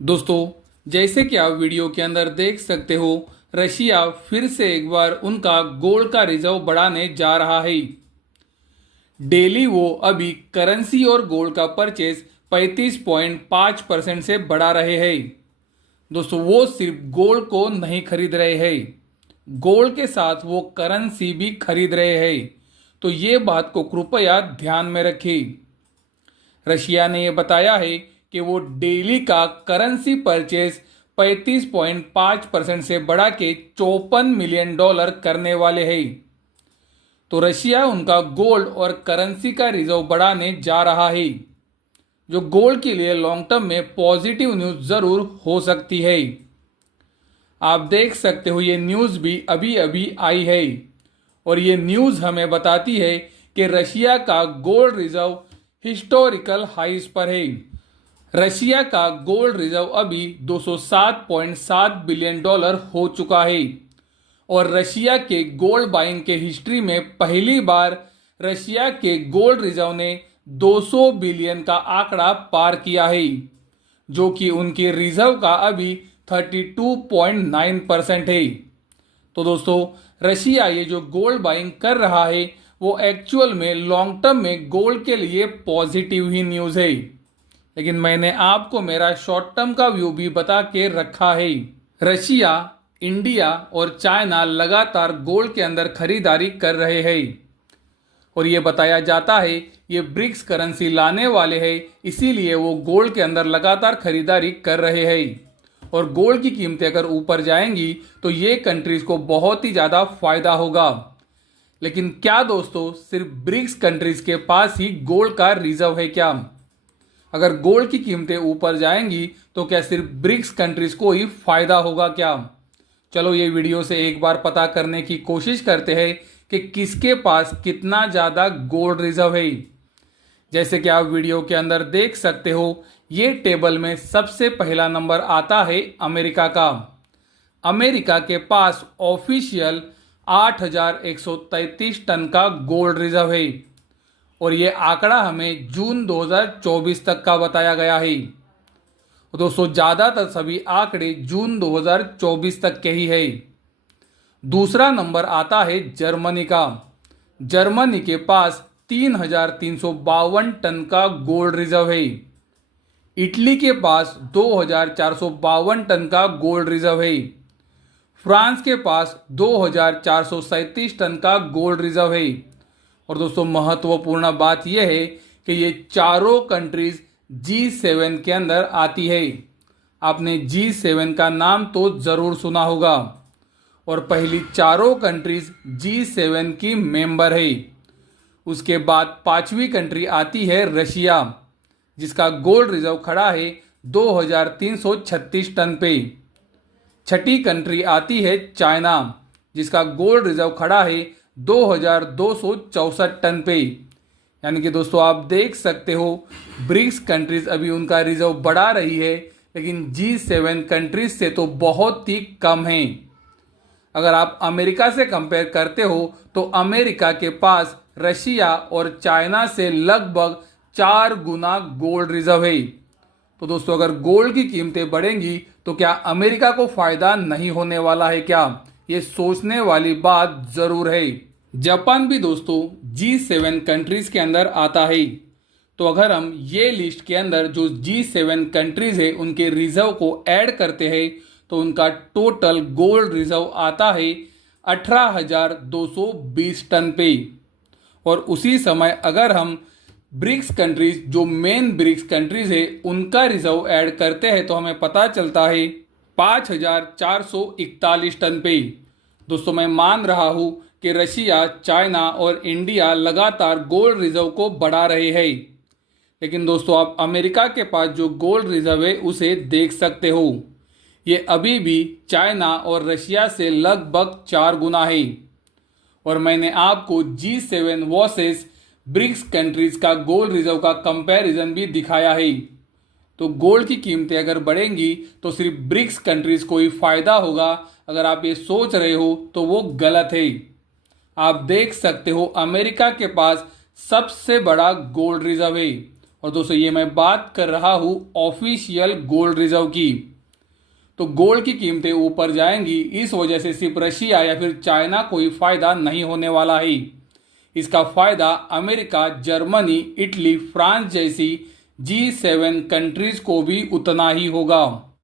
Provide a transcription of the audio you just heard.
दोस्तों, जैसे कि आप वीडियो के अंदर देख सकते हो, रशिया फिर से एक बार उनका गोल्ड का रिजर्व बढ़ाने जा रहा है। डेली वो अभी करेंसी और गोल्ड का परचेज 35.5% से बढ़ा रहे हैं। दोस्तों, वो सिर्फ गोल्ड को नहीं खरीद रहे हैं, गोल्ड के साथ वो करेंसी भी खरीद रहे हैं। तो ये बात को कृपया ध्यान में रखें। रशिया ने यह बताया है कि वो डेली का करेंसी परचेज 35.5% से बढ़ा के $54 मिलियन करने वाले हैं। तो रशिया उनका गोल्ड और करेंसी का रिजर्व बढ़ाने जा रहा है, जो गोल्ड के लिए लॉन्ग टर्म में पॉजिटिव न्यूज जरूर हो सकती है। आप देख सकते हो, ये न्यूज भी अभी अभी आई है और ये न्यूज हमें बताती है कि रशिया का गोल्ड रिजर्व हिस्टोरिकल हाइस पर है। रशिया का गोल्ड रिजर्व अभी $207.7 बिलियन हो चुका है और रशिया के गोल्ड बाइंग के हिस्ट्री में पहली बार रशिया के गोल्ड रिजर्व ने 200 बिलियन का आंकड़ा पार किया है, जो कि उनके रिजर्व का अभी 32.9% है। तो दोस्तों, रशिया ये जो गोल्ड बाइंग कर रहा है वो एक्चुअल में लॉन्ग टर्म में गोल्ड के लिए पॉजिटिव ही न्यूज है, लेकिन मैंने आपको मेरा शॉर्ट टर्म का व्यू भी बता के रखा है। रशिया, इंडिया और चाइना लगातार गोल्ड के अंदर खरीदारी कर रहे हैं और ये बताया जाता है ये ब्रिक्स करेंसी लाने वाले हैं, इसीलिए वो गोल्ड के अंदर लगातार खरीदारी कर रहे हैं। और गोल्ड की कीमतें अगर ऊपर जाएंगी तो ये कंट्रीज को बहुत ही ज़्यादा फायदा होगा। लेकिन क्या दोस्तों, सिर्फ ब्रिक्स कंट्रीज के पास ही गोल्ड का रिजर्व है क्या? अगर गोल्ड की कीमतें ऊपर जाएंगी तो क्या सिर्फ ब्रिक्स कंट्रीज को ही फायदा होगा क्या? चलो ये वीडियो से एक बार पता करने की कोशिश करते हैं कि किसके पास कितना ज़्यादा गोल्ड रिजर्व है। जैसे कि आप वीडियो के अंदर देख सकते हो, ये टेबल में सबसे पहला नंबर आता है अमेरिका का। अमेरिका के पास ऑफिशियल 8,133 टन का गोल्ड रिजर्व है और ये आंकड़ा हमें जून 2024 तक का बताया गया है। दोस्तों, ज़्यादातर सभी आंकड़े जून 2024 तक के ही है। दूसरा नंबर आता है जर्मनी का। जर्मनी के पास 3,352 टन का गोल्ड रिजर्व है। इटली के पास 2,452 टन का गोल्ड रिजर्व है। फ्रांस के पास 2,437 टन का गोल्ड रिजर्व है। और दोस्तों, महत्वपूर्ण बात यह है कि ये चारों कंट्रीज G7 के अंदर आती है। आपने G7 का नाम तो जरूर सुना होगा और पहली चारों कंट्रीज G7 की मेंबर है। उसके बाद पांचवी कंट्री आती है रशिया, जिसका गोल्ड रिजर्व खड़ा है 2,336 टन पे। छठी कंट्री आती है चाइना, जिसका गोल्ड रिजर्व खड़ा है 2,264 टन पे। यानी कि दोस्तों, आप देख सकते हो ब्रिक्स कंट्रीज अभी उनका रिजर्व बढ़ा रही है, लेकिन G7 कंट्रीज से तो बहुत ही कम है। अगर आप अमेरिका से कंपेयर करते हो तो अमेरिका के पास रशिया और चाइना से लगभग 4 गुना गोल्ड रिजर्व है। तो दोस्तों, अगर गोल्ड की कीमतें बढ़ेंगी तो क्या अमेरिका को फायदा नहीं होने वाला है क्या? ये सोचने वाली बात जरूर है। जापान भी दोस्तों G7 कंट्रीज के अंदर आता है। तो अगर हम ये लिस्ट के अंदर जो G7 कंट्रीज है उनके रिजर्व को ऐड करते हैं तो उनका टोटल गोल्ड रिजर्व आता है 18,220 टन पे। और उसी समय अगर हम ब्रिक्स कंट्रीज, जो मेन ब्रिक्स कंट्रीज है, उनका रिजर्व ऐड करते हैं तो हमें पता चलता है 5,441 टन पे। दोस्तों, मैं मान रहा हूं कि रशिया, चाइना और इंडिया लगातार गोल्ड रिजर्व को बढ़ा रहे हैं, लेकिन दोस्तों आप अमेरिका के पास जो गोल्ड रिजर्व है उसे देख सकते हो। ये अभी भी चाइना और रशिया से लगभग 4 गुना है। और मैंने आपको G7 वर्सेस ब्रिक्स कंट्रीज का गोल्ड रिजर्व का कंपैरिजन भी दिखाया है। तो गोल्ड की कीमतें अगर बढ़ेंगी तो सिर्फ ब्रिक्स कंट्रीज को ही फायदा होगा। अगर आप ये सोच रहे हो तो वो गलत है। आप देख सकते हो अमेरिका के पास सबसे बड़ा गोल्ड रिजर्व है और दोस्तों ये मैं बात कर रहा हूं ऑफिशियल गोल्ड रिजर्व की। तो गोल्ड की कीमतें ऊपर जाएंगी, इस वजह से सिर्फ रशिया या फिर चाइना को ही फायदा नहीं होने वाला है। इसका फायदा अमेरिका, जर्मनी, इटली, फ्रांस जैसी G7 कंट्रीज को भी उतना ही होगा।